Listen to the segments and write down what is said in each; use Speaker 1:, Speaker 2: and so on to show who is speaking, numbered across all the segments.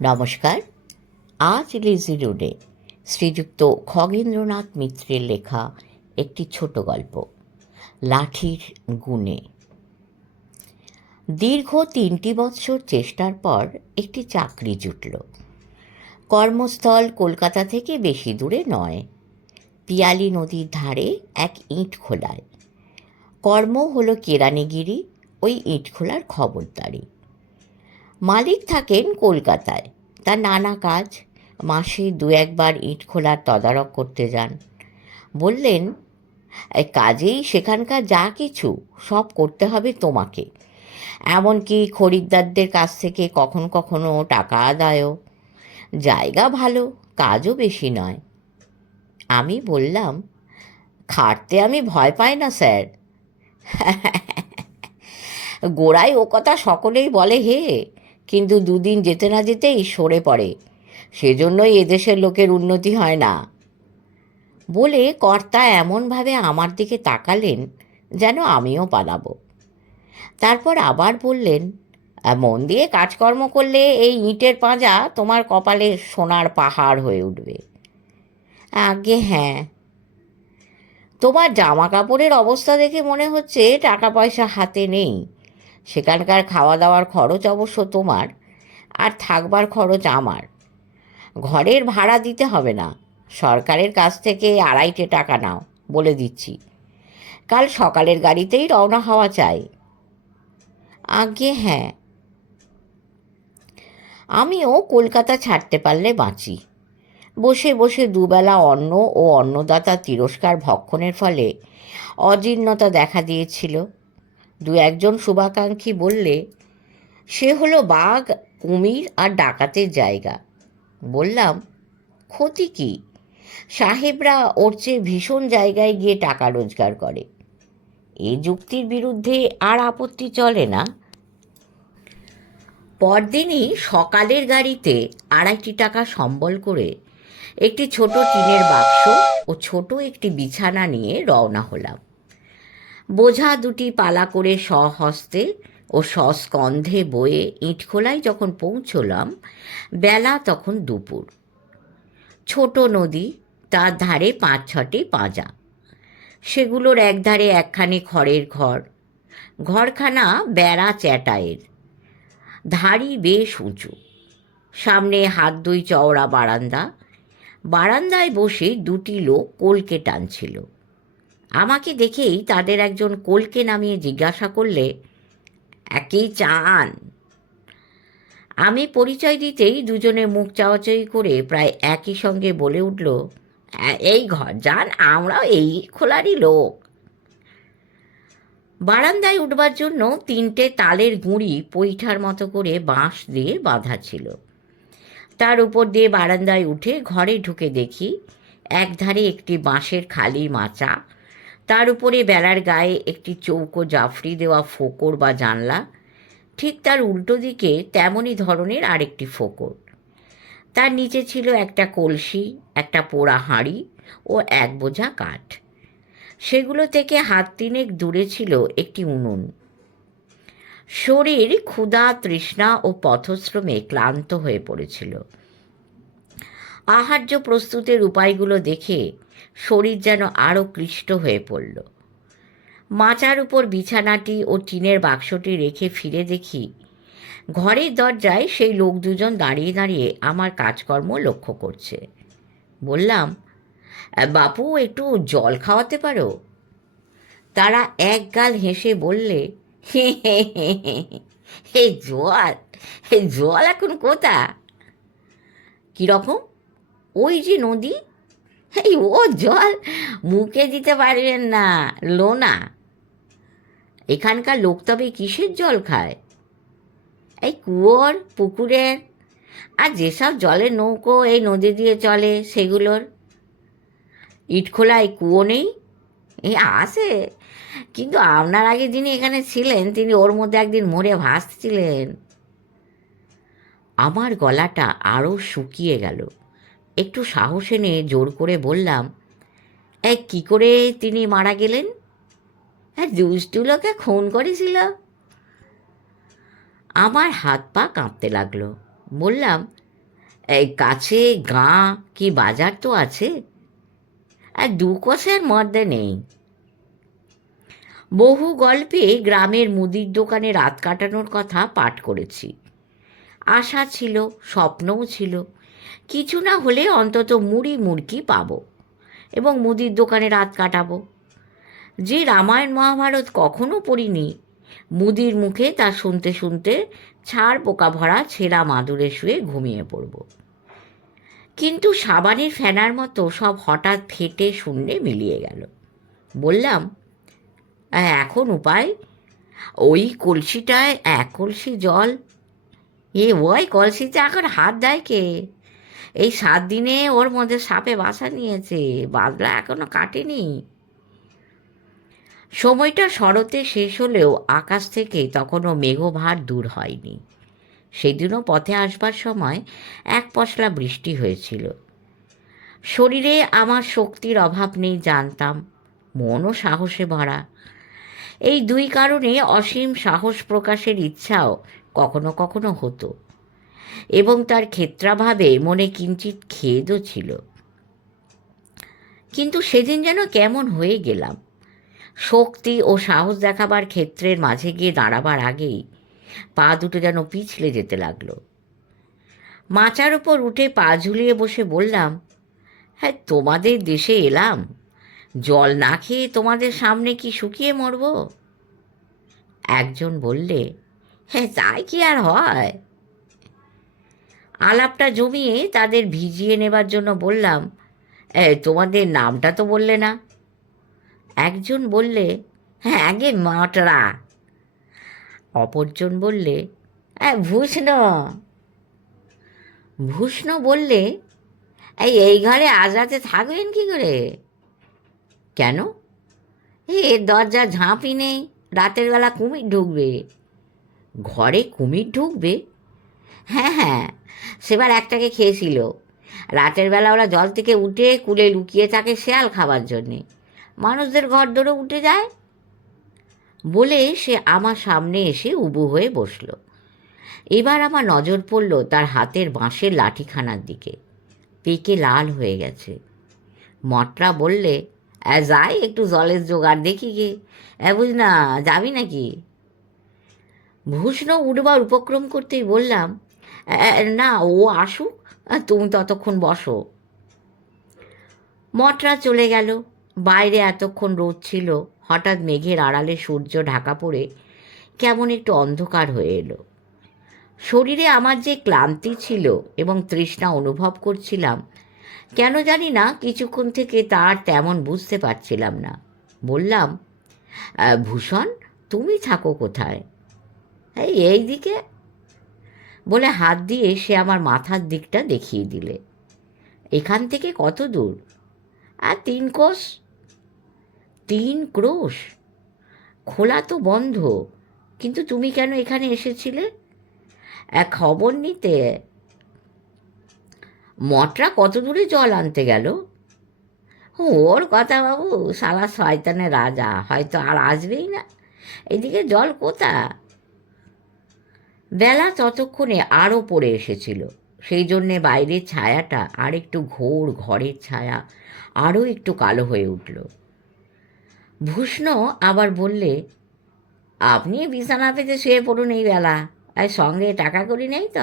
Speaker 1: নমস্কার। আজ লিজি রোডে শ্রীযুক্ত খগেন্দ্রনাথ মিত্রের লেখা একটি ছোট গল্প, লাঠির গুণে। দীর্ঘ তিনটি বৎসর চেষ্টার পর একটি চাকরি জুটল। কর্মস্থল কলকাতা থেকে বেশি দূরে নয়। পিয়ালি নদীর ধারে এক ইট খোলায়। কর্ম হলো কেরানিগিরি, ওই ইট খোলার খবরদারি। মালিক থাকেন কলকাতায়। তার নানা কাজ, মাসে দু একবার ইট খোলার তদারক করতে যান। বললেন "এই কাজেই সেখানকার যা কিছু, সব করতে হবে তোমাকে। এমনকি খরিদ্দারদের কাছ থেকে কখন কখনো টাকা আদায়ও। জায়গা ভালো, কাজও বেশি নয়। আমি বললাম, খাটতে আমি ভয় পাই না, স্যার। গোড়ায় ও কথা সকলেই বলে, হে কিন্তু দুদিন যেতে না যেতেই সরে পড়ে। সেজন্যই এদেশের লোকের উন্নতি হয় না। বলে কর্তা এমনভাবে আমার দিকে তাকালেন যেন আমিও পালাবো। তারপর আবার বললেন, মন দিয়ে কাজকর্ম করলে এই ইটের পাঁজা তোমার কপালে সোনার পাহাড় হয়ে উঠবে। আগে হ্যাঁ। তোমার জামা কাপড়ের অবস্থা দেখে মনে হচ্ছে টাকা পয়সা হাতে নেই। সেখানকার খাওয়া দাওয়ার খরচ অবশ্য তোমার, আর থাকবার খরচ আমার। ঘরের ভাড়া দিতে হবে না, সরকারের কাছ থেকে আড়াইটে টাকা নাও, বলে দিচ্ছি। কাল সকালের গাড়িতেই রওনা হওয়া চাই। আগে হ্যাঁ। আমিও কলকাতা ছাড়তে পারলে বাঁচি। বসে বসে দুবেলা অন্ন ও অন্নদাতা তিরস্কার ভক্ষণের ফলে অজীর্ণতা দেখা দিয়েছিল। দু একজন শুভাকাঙ্ক্ষী বললে, সে হলো বাঘ, কুমির আর ডাকাতের জায়গা। বললাম, ক্ষতি কি? সাহেবরা ওর চেয়ে ভীষণ জায়গায় গিয়ে টাকা রোজগার করে। এই যুক্তির বিরুদ্ধে আর আপত্তি চলে না? পরদিনই সকালের গাড়িতে আড়াইটি টাকা সম্বল করে একটি ছোট টিনের বাক্স ও ছোট একটি বিছানা নিয়ে রওনা হলাম। বোঝা দুটি পালা করে স্বহস্তে ও সস্কন্ধে বয়ে ইটখোলায় যখন পৌঁছলাম, বেলা তখন দুপুর। ছোট নদী, তার ধারে পাঁচ ছটি পাঁজা। সেগুলোর একধারে একখানি খড়ের ঘর। ঘরখানা বেড়া চ্যাটায়ের ধাড়ি বেশ উঁচু। সামনে হাত দুই চওড়া বারান্দা। বারান্দায় বসে দুটি লোক কোলকে টানছিল। আমাকে দেখেই তাদের একজন কোলকে নামিয়ে জিজ্ঞাসা করলে একই চান? আমি পরিচয় দিতেই দুজনে মুখ চাওয়াচাই করে প্রায় একই সঙ্গে বলে উঠল এই ঘর যান, আমরাও এই খোলারই লোক। বারান্দায় উঠবার জন্য তিনটে তালের গুঁড়ি পৈঠার মতো করে বাঁশ দিয়ে বাঁধা ছিল। তার উপর দিয়ে বারান্দায় উঠে ঘরে ঢুকে দেখি, একধারে একটি বাঁশের খালি মাচা তার উপরে বেলার গায়ে একটি চৌকো জাফরি দেওয়া ফোকর বা জানলা, ঠিক তার উল্টো দিকে তেমনই ধরনের আরেকটি ফোকর। তার নিচে ছিল একটা কলসি, একটা পোড়া হাঁড়ি ও এক বোঝা কাঠ। সেগুলো থেকে হাত তিনেক দূরে ছিল একটি উনুন। শরীর ক্ষুধা, তৃষ্ণা ও পথশ্রমে ক্লান্ত হয়ে পড়েছিল। আহার্য প্রস্তুতের উপায়গুলো দেখে শরীর যেন আরও ক্লিষ্ট হয়ে পড়ল মাচার উপর বিছানাটি ও টিনের বাক্সটি রেখে ফিরে দেখি ঘরের দরজায় সেই লোক দুজন দাঁড়িয়ে দাঁড়িয়ে আমার কাজকর্ম লক্ষ্য করছে বললাম বাপু একটু জল খাওয়াতে পারো তারা এক গাল হেসে বললে হে জল হে জল এখন কোথা কীরকম ওই যে নদী? এই, ও জল! মুখে দিতে পারবেন না, লোনা। এখানকার লোক তবে কিসের জল খায়? এই কুয়োর, পুকুরের, আর যেসব জলের নৌকো এই নদী দিয়ে চলে সেগুলোর। ইটখোলায় কুয়ো নেই? এ আসে কিন্তু আপনার আগে যিনি এখানে ছিলেন, তিনি ওর মধ্যে একদিন মরে ভাসছিলেন। আমার গলাটা আরও শুকিয়ে গেল। একটু সাহস এনে জোর করে বললাম এক কী করে তিনি মারা গেলেন? হ্যাঁ দুষ্টু খুন করেছিল। আমার হাত পা কাঁপতে লাগল। বললাম, এই কাছে গাঁ কি বাজার তো আছে? আর দু কোষের মধ্যে নেই। বহু গল্পে গ্রামের মুদির দোকানে রাত কাটানোর কথা পাঠ করেছি। আশা ছিল, স্বপ্নও ছিল। কিছু না হলে অন্তত মুড়ি মুড়কি পাবো এবং মুদির দোকানে রাত কাটাবো। যে রামায়ণ মহাভারত কখনো পড়িনি মুদির মুখে তা শুনতে শুনতে ছাড় পোকা ভরা ছেঁড়া মাদুরে শুয়ে ঘুমিয়ে পড়ব। কিন্তু সাবানের ফেনার মতো সব হঠাৎ ফেটে শূন্যে মিলিয়ে গেল। বললাম "আহ, এখন উপায়? ওই কলসিটায় এক কলসি জল। এ ওই কলসিতে এখন হাত দেয় কে? এই সাত দিনে ওর মধ্যে সাপে বাসা নিয়েছে, বাদলা এখনও কাটেনি। সময়টা শরতে শেষ হলেও আকাশ থেকে তখনও মেঘভার দূর হয়নি। সেদিনও পথে আসবার সময় এক পশলা বৃষ্টি হয়েছিল। শরীরে আমার শক্তির অভাব নেই জানতাম, মনও সাহসে ভরা। এই দুই কারণে অসীম সাহস প্রকাশের ইচ্ছাও কখনো কখনো হতো। এবং তার ক্ষেত্রাভাবে মনে কিঞ্চিত খেদও ছিল। কিন্তু সেদিন যেন কেমন হয়ে গেলাম। শক্তি ও সাহস দেখাবার ক্ষেত্রের মাঝে গিয়ে দাঁড়াবার আগেই পা দুটো যেন পিছলে যেতে লাগল। মাচার উপর উঠে পা ঝুলিয়ে বসে বললাম হ্যাঁ তোমাদের দেশে এলাম। জল না খেয়ে তোমাদের সামনে কি শুকিয়ে মরব? একজন বললে হ্যাঁ তাই কি আর হয়? আলাপটা জমিয়ে তাদের ভিজিয়ে নেবার জন্য বললাম "এ, তোমাদের নামটা তো বললে না? একজন বললে হ্যাঁ আগে মটরা অপরজন বললে হ্যাঁ ভূষণ। ভূষ্ণ বললে এই এই ঘরে আজ রাতে থাকবেন কি করে? কেন? এর দরজা ঝাঁপই নেই রাতের বেলা কুমির ঢুকবে। ঘরে কুমির ঢুকবে? হ্যাঁ হ্যাঁ। সেবার একটাকে খেয়েছিল। রাতের বেলা ওরা জল থেকে উঠে কুলে লুকিয়ে থাকে শেয়াল খাবার জন্যে। মানুষদের ঘর ধরে উঠে যায়। বলে সে আমার সামনে এসে উবু হয়ে বসল। এবার আমার নজর পড়ল তার হাতের বাঁশের লাঠিখানার দিকে। পেকে লাল হয়ে গেছে। মটরা বললে "আ, যাই একটু জলের জোগাড় দেখি গে। বুঝ না যাবি নাকি? ভূষ্ণ উঠবার উপক্রম করতেই বললাম "এ, না, ও আসুক তুমি ততক্ষণ বসো। মটরা চলে গেল। বাইরে এতক্ষণ রোদ ছিল, হঠাৎ মেঘের আড়ালে সূর্য ঢাকা পড়ে কেমন একটু অন্ধকার হয়ে এলো। শরীরে আমার যে ক্লান্তি ছিল এবং তৃষ্ণা অনুভব করছিলাম, কেন জানি না, কিছুক্ষণ থেকে তার তেমন বুঝতে পারছিলাম না। বললাম ভূষণ, তুমি থাকো কোথায়? এই দিকে বলে হাত দিয়ে সে আমার মাথার দিকটা দেখিয়ে দিলে। এখান থেকে কত দূর? আর তিন কোষ? তিন ক্রোশ? খোলা তো বন্ধ, কিন্তু তুমি কেন এখানে এসেছিলে? এক খবর নিতে। মটরা কত দূরে জল আনতে গেল? ওর কথা বাবু সালা শয়তানের রাজা, হয়তো আর আসবেই না। এদিকে জল কোথা বেলা ততক্ষণে আরও পড়ে এসেছিল। সেই জন্যে বাইরের ছায়াটা আর একটু ঘোর ঘরের ছায়া আরও একটু কালো হয়ে উঠল। ভূষ্ণ আবার বললে আপনি বিছানা পেতে শুয়ে পড়ুন এই বেলা আর সঙ্গে টাকা করি নেই তো?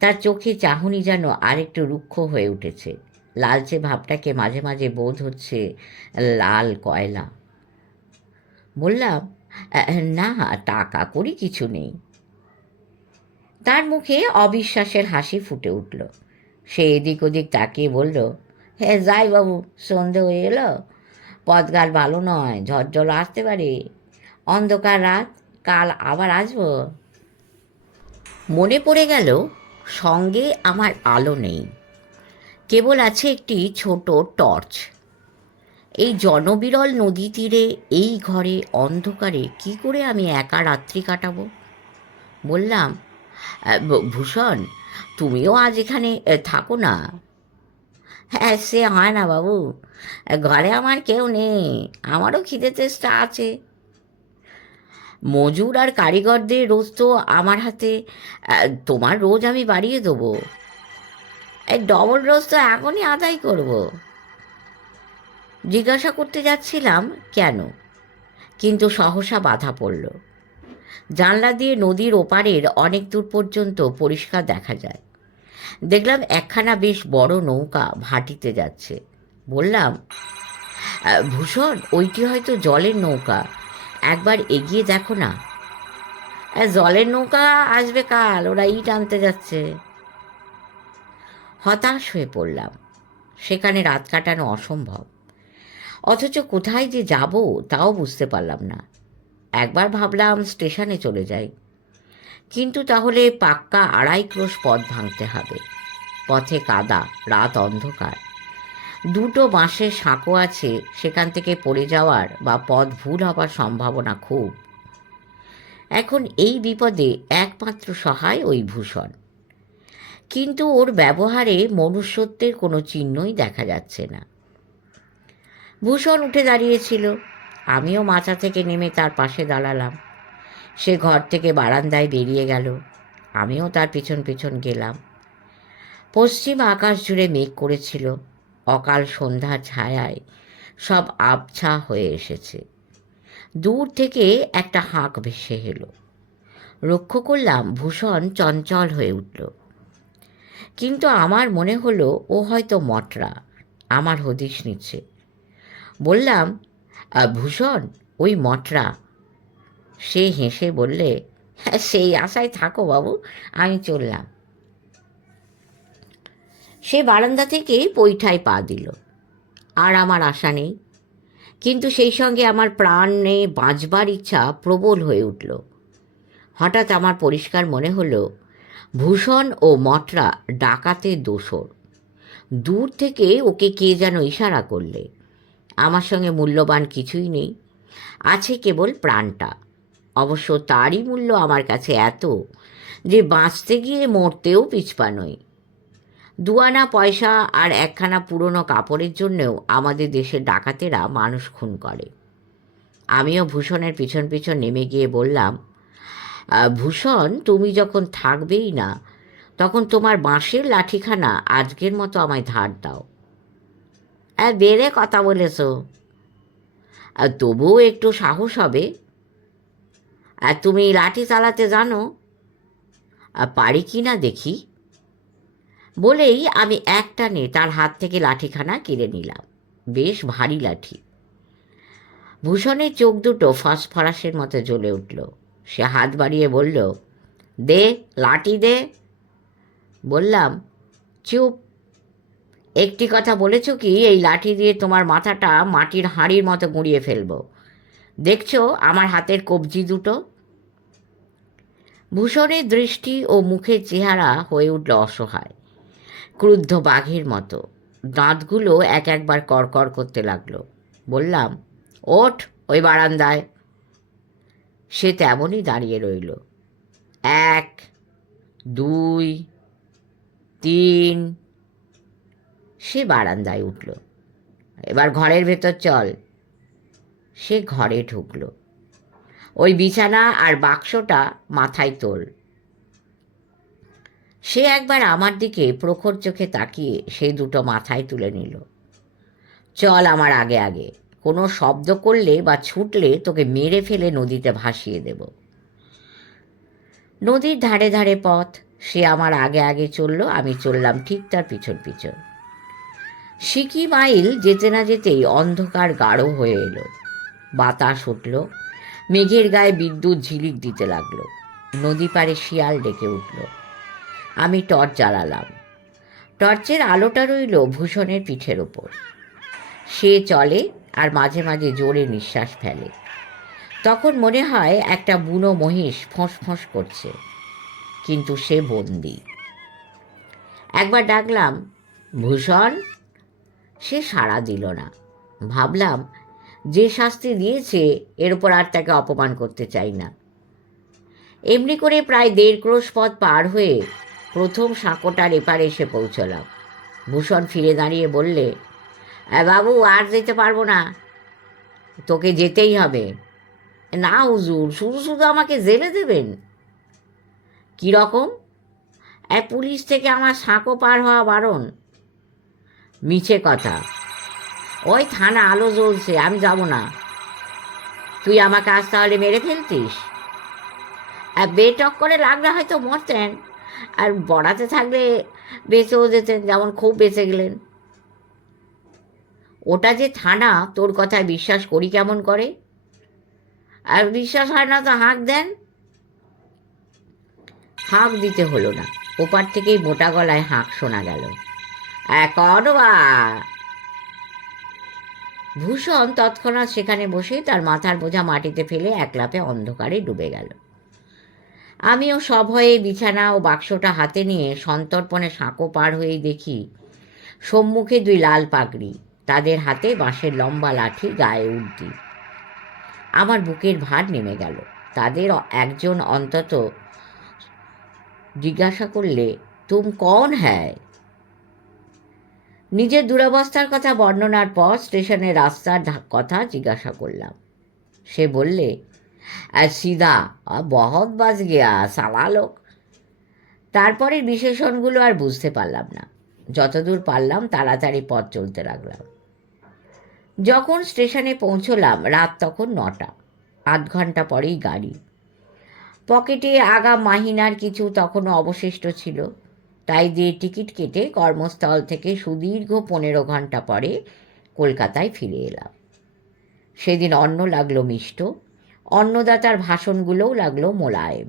Speaker 1: তার চোখে চাহনি যেন আরেকটু রুক্ষ হয়ে উঠেছে। লালচে ভাবটাকে মাঝে মাঝে বোধ হচ্ছে লাল কয়লা। বললাম "আহ, না, টাকা করি কিছু নেই। তার মুখে অবিশ্বাসের হাসি ফুটে উঠল। সে এদিক ওদিক তাকিয়ে বলল হ্যাঁ যাই বাবু, সন্ধে হয়ে এলো। পথঘাট ভালো নয় ঝড় আসতে পারে। অন্ধকার রাত, কাল আবার আসব। মনে পড়ে গেল, সঙ্গে আমার আলো নেই। কেবল আছে একটি ছোট টর্চ। এই জনবিরল নদী তীরে, এই ঘরে অন্ধকারে কি করে আমি একা রাত্রি কাটাবো? বললাম ভূষণ, তুমিও আজ এখানে থাকো না। হ্যাঁ সে হয় না বাবু। ঘরে আমার কেউ নেই, আমারও খিদে চেষ্টা আছে। মজুর আর কারিগরদের রোজ তো আমার হাতে তোমার রোজ আমি বাড়িয়ে দেবো। এই ডবল রোজ তো এখনই আদায় করব। জিজ্ঞাসা করতে যাচ্ছিলাম কেন? কিন্তু সহসা বাধা পড়ল। জানলা দিয়ে নদীর ওপারের অনেক দূর পর্যন্ত পরিষ্কার দেখা যায়। দেখলাম একখানা বেশ বড় নৌকা ভাটিতে যাচ্ছে। বললাম ভূষণ ওইটি হয়তো জলের নৌকা। একবার এগিয়ে দেখো না। "আহ, জলের নৌকা আসবে কাল ওরা ইট আনতে যাচ্ছে। হতাশ হয়ে পড়লাম। সেখানে রাত কাটানো অসম্ভব। অথচ কোথায় যে যাব তাও বুঝতে পারলাম না। একবার ভাবলাম স্টেশনে চলে যাই। কিন্তু তাহলে পাক্কা আড়াই ক্রোশ পথ ভাঙতে হবে। পথে কাদা, রাত অন্ধকার। দুটো বাঁশের সাঁকো আছে, সেখান থেকে পড়ে যাওয়ার বা পথ ভুল হবার সম্ভাবনা খুব। এখন এই বিপদে একমাত্র সহায় ওই ভূষণ। কিন্তু ওর ব্যবহারে মনুষ্যত্বের কোনো চিহ্নই দেখা যাচ্ছে না। ভূষণ উঠে দাঁড়িয়েছিল। আমিও মাথা থেকে নেমে তার পাশে দাঁড়ালাম। সে ঘর থেকে বারান্দায় বেরিয়ে গেল। আমিও তার পিছন পিছন গেলাম। পশ্চিম আকাশ জুড়ে মেঘ করেছিল। অকাল সন্ধ্যা ছায়ায় সব আবছা হয়ে এসেছে। দূর থেকে একটা হাঁক ভেসে এলো। লক্ষ্য করলাম ভূষণ চঞ্চল হয়ে উঠল। কিন্তু আমার মনে হলো ও হয়তো মটরা। আমার হদিশ নিচ্ছে। বললাম ভূষণ ওই মটরা। সে হেসে বললে "হ্যাঁ, সেই আশায় থাকো বাবু আমি চললাম। সে বারান্দা থেকে পৈঠায় পা দিল। আর আমার আশা নেই। কিন্তু সেই সঙ্গে আমার প্রাণে বাঁচবার ইচ্ছা প্রবল হয়ে উঠল। হঠাৎ আমার পরিষ্কার মনে হলো ভূষণ ও মটরা ডাকাতে দোসর দূর থেকে ওকে কে যেন ইশারা করলে? আমার সঙ্গে মূল্যবান কিছুই নেই। আছে কেবল প্রাণটা। অবশ্য তারই মূল্য আমার কাছে এত যে বাঁচতে গিয়ে মরতেও পিছপা নই। দুয়ানা পয়সা আর একখানা পুরনো কাপড়ের জন্যেও আমাদের দেশের ডাকাতেরা মানুষ খুন করে। আমিও ভূষণের পিছন পিছন নেমে গিয়ে বললাম ভূষণ, তুমি যখন থাকবেই না, তখন তোমার বাঁশের লাঠিখানা আজকের মতো আমায় ধার দাও। হ্যাঁ বেড়ে কথা বলেছ। আর তবুও একটু সাহস হবে। আর তুমি লাঠি চালাতে জানো। আর পারি কি না দেখি। বলেই আমি একটানে তার হাত থেকে লাঠিখানা কিনে নিলাম। বেশ ভারী লাঠি। ভূষণের চোখ দুটো ফসফরাসের মতো জ্বলে উঠল। সে হাত বাড়িয়ে বলল, দে, লাঠি দে। বললাম, চুপ। একটি কথা বলেছ কি, এই লাঠি দিয়ে তোমার মাথাটা মাটির হাঁড়ির মতো গুঁড়িয়ে ফেলব। দেখছ আমার হাতের কবজি দুটো? ভূষণের দৃষ্টি ও মুখের চেহারা হয়ে উঠল অসহায়, ক্রুদ্ধ বাঘের মতো। দাঁতগুলো এক একবার কড়কড় করতে লাগল। বললাম, ওঠ ওই বারান্দায়। সে তেমনই দাঁড়িয়ে রইল। এক, দুই, তিন সে বারান্দায় উঠল। এবার ঘরের ভেতর চল। সে ঘরে ঢুকলো। ওই বিছানা আর বাক্সটা মাথায় তোল। সে একবার আমার দিকে প্রখর চোখে তাকিয়ে সেই দুটো মাথায় তুলে নিল। চল আমার আগে আগে। কোনো শব্দ করলে বা ছুটলে তোকে মেরে ফেলে নদীতে ভাসিয়ে দেব। নদীর ধারে ধারে পথ। সে আমার আগে আগে চলল, আমি চললাম ঠিক তার পিছন পিছন। সিকি মাইল যেতে না যেতেই অন্ধকার গাঢ় হয়ে এলো। বাতাস উঠল, মেঘের গায়ে বিদ্যুৎ ঝিলিক দিতে লাগল। নদী পাড়ে শিয়াল ডেকে উঠল। আমি টর্চ জ্বালালাম। টর্চের আলোটা রইল ভূষণের পিঠের ওপর। সে চলে আর মাঝে মাঝে জোরে নিঃশ্বাস ফেলে। তখন মনে হয় একটা বুনো মহিষ ফোঁস ফোঁস করছে, কিন্তু সে বন্দি। একবার ডাকলাম, ভূষণ সে সাড়া দিল না। ভাবলাম যে শাস্তি দিয়েছে এর উপর আর তাকে অপমান করতে চাই না। এমনি করে প্রায় দেড় ক্রোশ পথ পার হয়ে প্রথম সাঁকোটার এপারে এসে পৌঁছলাম। ভূষণ ফিরে দাঁড়িয়ে বললে "আ, বাবু আর যেতে পারব না। তোকে যেতেই হবে। না হুজুর শুধু শুধু আমাকে জেলে দেবেন। কী রকম? এক পুলিশ থেকে আমার সাঁকো পার হওয়া বারণ। মিছে কথা। ওই থানা আলো জ্বলছে, আমি যাব না। তুই আমাকে আজ তাহলে মেরে ফেলতিস? আর বেটক করে লাগলে হয়তো মরতেন, আর বড়াতে থাকলে বেঁচেও যেতেন, যেমন খুব বেঁচে গেলেন। ওটা যে থানা, তোর কথায় বিশ্বাস করি কেমন করে? আর বিশ্বাস হয় না তো হাঁক দেন? হাঁক দিতে হলো না। ওপার থেকেই মোটা গলায় হাঁক শোনা গেল। এখন বা। ভূষণ তৎক্ষণাৎ সেখানে বসে তার মাথার বোঝা মাটিতে ফেলে একলাপে অন্ধকারে ডুবে গেল। আমিও সভয়ে বিছানা ও বাক্সটা হাতে নিয়ে সন্তর্পণে সাঁকো পার হয়ে দেখি, সম্মুখে দুই লাল পাগড়ি, তাদের হাতে বাঁশের লম্বা লাঠি গায়ে উঠতি আমার বুকের ভার নেমে গেল। তাদের একজন অন্তত জিজ্ঞাসা করলে, তুম কন হ্যায়? নিজের দুরবস্থার কথা বর্ণনার পর স্টেশনের রাস্তার কথা জিজ্ঞাসা করলাম। সে বললে আর সিধা বহুত বাজ গিয়া, সালা লোক। তারপরের বিশেষণগুলো আর বুঝতে পারলাম না। যতদূর পারলাম, তাড়াতাড়ি পথ চলতে লাগলাম। যখন স্টেশনে পৌঁছলাম, রাত তখন নটা। আধ ঘণ্টা পরেই গাড়ি। পকেটে আগা মাহিনার কিছু তখনও অবশিষ্ট ছিল। তাই দিয়ে টিকিট কেটে কর্মস্থল থেকে সুদীর্ঘ পনেরো ঘণ্টা পরে কলকাতায় ফিরে এলাম। সেদিন অন্ন লাগল মিষ্ট, অন্নদাতার ভাষণগুলোও লাগল মোলায়েম।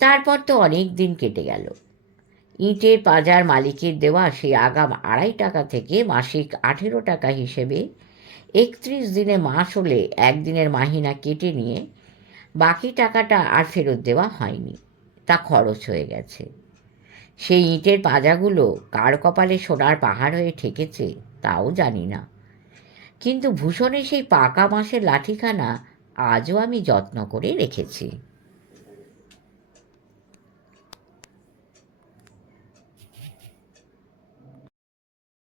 Speaker 1: তারপর তো অনেক দিন কেটে গেল। ইটের পাজার মালিকের দেওয়া সেই আগাম আড়াই টাকা থেকে মাসিক আঠেরো টাকা হিসেবে একত্রিশ দিনে মাস হলে একদিনের মাহিনা কেটে নিয়ে বাকি টাকাটা আর ফেরত দেওয়া হয়নি। তা খরচ হয়ে গেছে। সেই ইটের পাজাগুলো কার কপালে সোনার পাহাড় হয়ে ঠেকেছে তাও জানি না। কিন্তু ভূষণের সেই পাকা বাঁশের লাঠিখানা আজও আমি যত্ন করে রেখেছি।